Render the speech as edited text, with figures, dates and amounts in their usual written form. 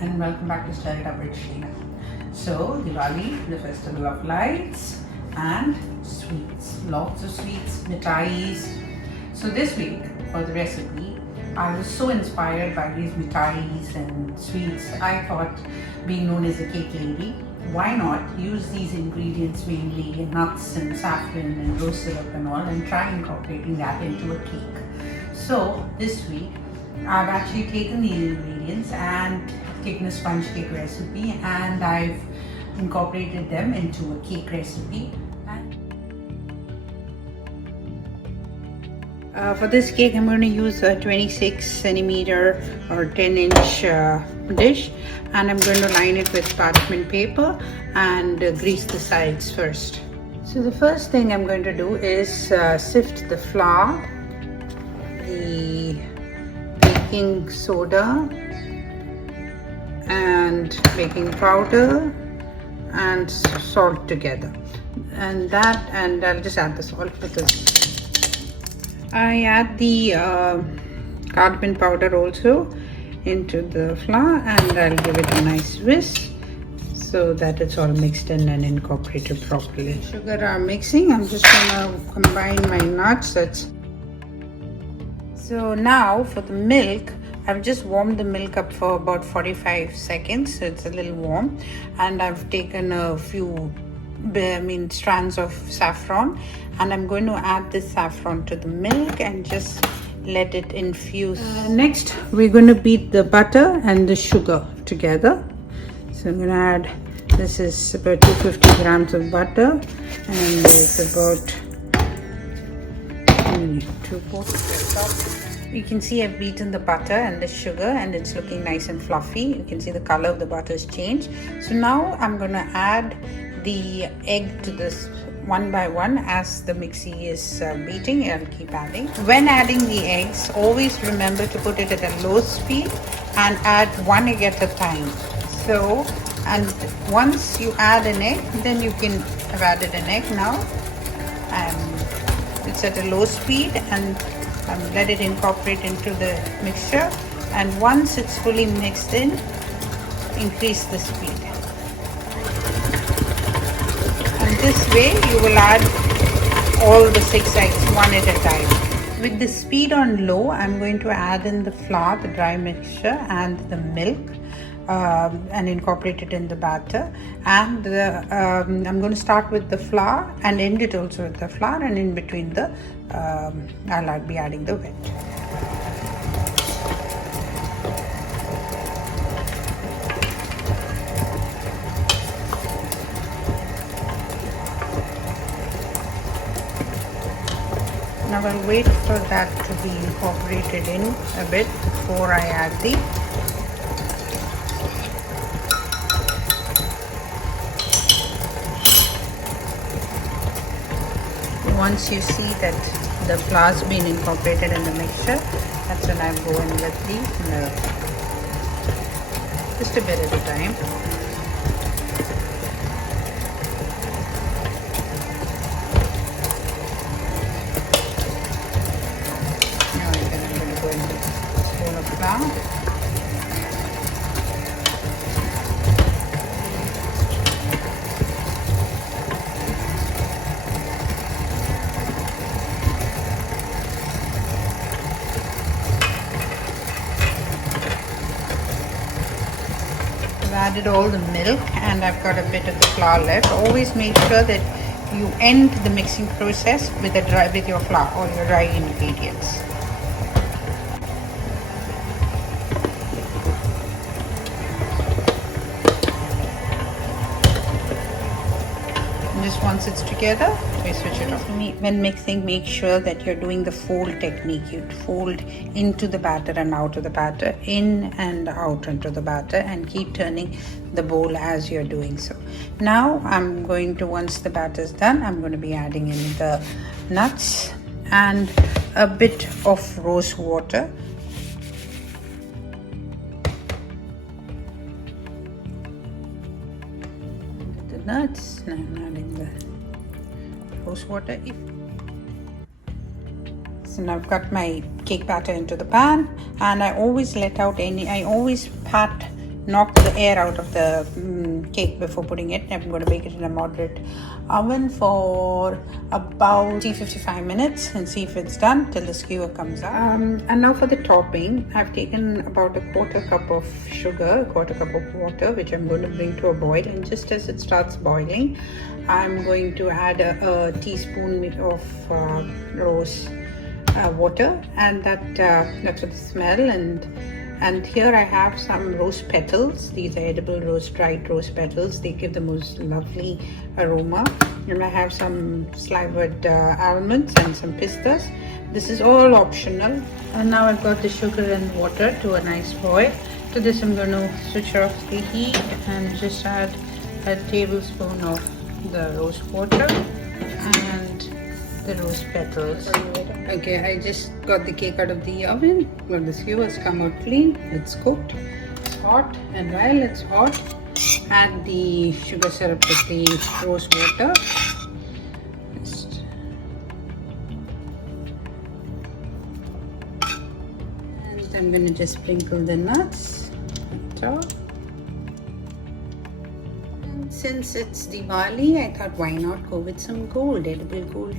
and welcome back to Style Up with Sheena. So, Diwali, the festival of lights and sweets. Lots of sweets, mithais. So this week, for the recipe, I was so inspired by these mithais and sweets. I thought, being known as a cake lady, why not use these ingredients, mainly nuts and saffron and rose syrup and all, and try incorporating that into a cake. So this week, I've actually taken these ingredients and taken a sponge cake recipe, and I've incorporated them into a cake recipe. For this cake, I'm going to use a 26 centimeter or 10-inch dish, and I'm going to line it with parchment paper and grease the sides first. So the first thing I'm going to do is sift the flour, the baking soda and baking powder and salt together, and I'll just add the salt because I add the cardamom powder also into the flour, and I'll give it a nice whisk so that it's all mixed in and incorporated properly. Sugar I'm mixing. I'm just gonna combine my nuts. So now for the milk, I've just warmed the milk up for about 45 seconds, so it's a little warm, and I've taken a few strands of saffron, and I'm going to add this saffron to the milk and just let it infuse. Next, we're going to beat the butter and the sugar together. So I'm going to add, this is about 250 grams of butter, and there's about 2 quarters. You can see I've beaten the butter and the sugar, and it's looking nice and fluffy. You can see the color of the butter has changed. So now I'm going to add the egg to this one by one as the mixie is beating. I'll keep adding. When adding the eggs, always remember to put it at a low speed and add one egg at a time. So, and once you add an egg, then you can have added an egg now. It's at a low speed, and let it incorporate into the mixture, and once it's fully mixed in, increase the speed. And this way you will add all the 6 eggs one at a time. With the speed on low, I'm going to add in the flour, the dry mixture, and the milk, and incorporate it in the batter. And I'm going to start with the flour and end it also with the flour, and in between the I'll be adding the wet. Now I'll wait for that to be incorporated in a bit before I add the once you see that the flour's been incorporated in the mixture, that's when I go in with the milk. Just a bit at a time. Now I'm going to go in with a spoon of flour. Added all the milk, and I've got a bit of the flour left. Always make sure that you end the mixing process with your flour or your dry ingredients. And just once it's together, we switch it off. When mixing, make sure that you're doing the fold technique. You fold into the batter and out of the batter, in and out into the batter, and keep turning the bowl as you're doing so. Now I'm going to, once the batter is done, I'm going to be adding in the nuts and a bit of rose water. The nuts, now I'm adding the rose water. So now I've got my cake batter into the pan, and I always let out I always pat knock the air out of the cake before putting it. I'm going to bake it in a moderate oven for about 55 minutes and see if it's done till the skewer comes out. And now for the topping, I've taken about a quarter cup of sugar, a quarter cup of water, which I'm going to bring to a boil. And just as it starts boiling, I'm going to add a teaspoon of rose water, and that's for the smell. And here I have some rose petals. These are edible dried rose petals. They give the most lovely aroma. And I have some slivered almonds and some pistas. This is all optional. And now I've got the sugar and water to a nice boil. To this I'm going to switch off the heat and just add a tablespoon of the rose water and the rose petals. Okay, I just got the cake out of the oven. Well, the skewer's come out clean. It's cooked. It's hot, and while it's hot, add the sugar syrup with the rose water. And I'm gonna just sprinkle the nuts on top. And since it's Diwali, I thought why not go with some gold, edible gold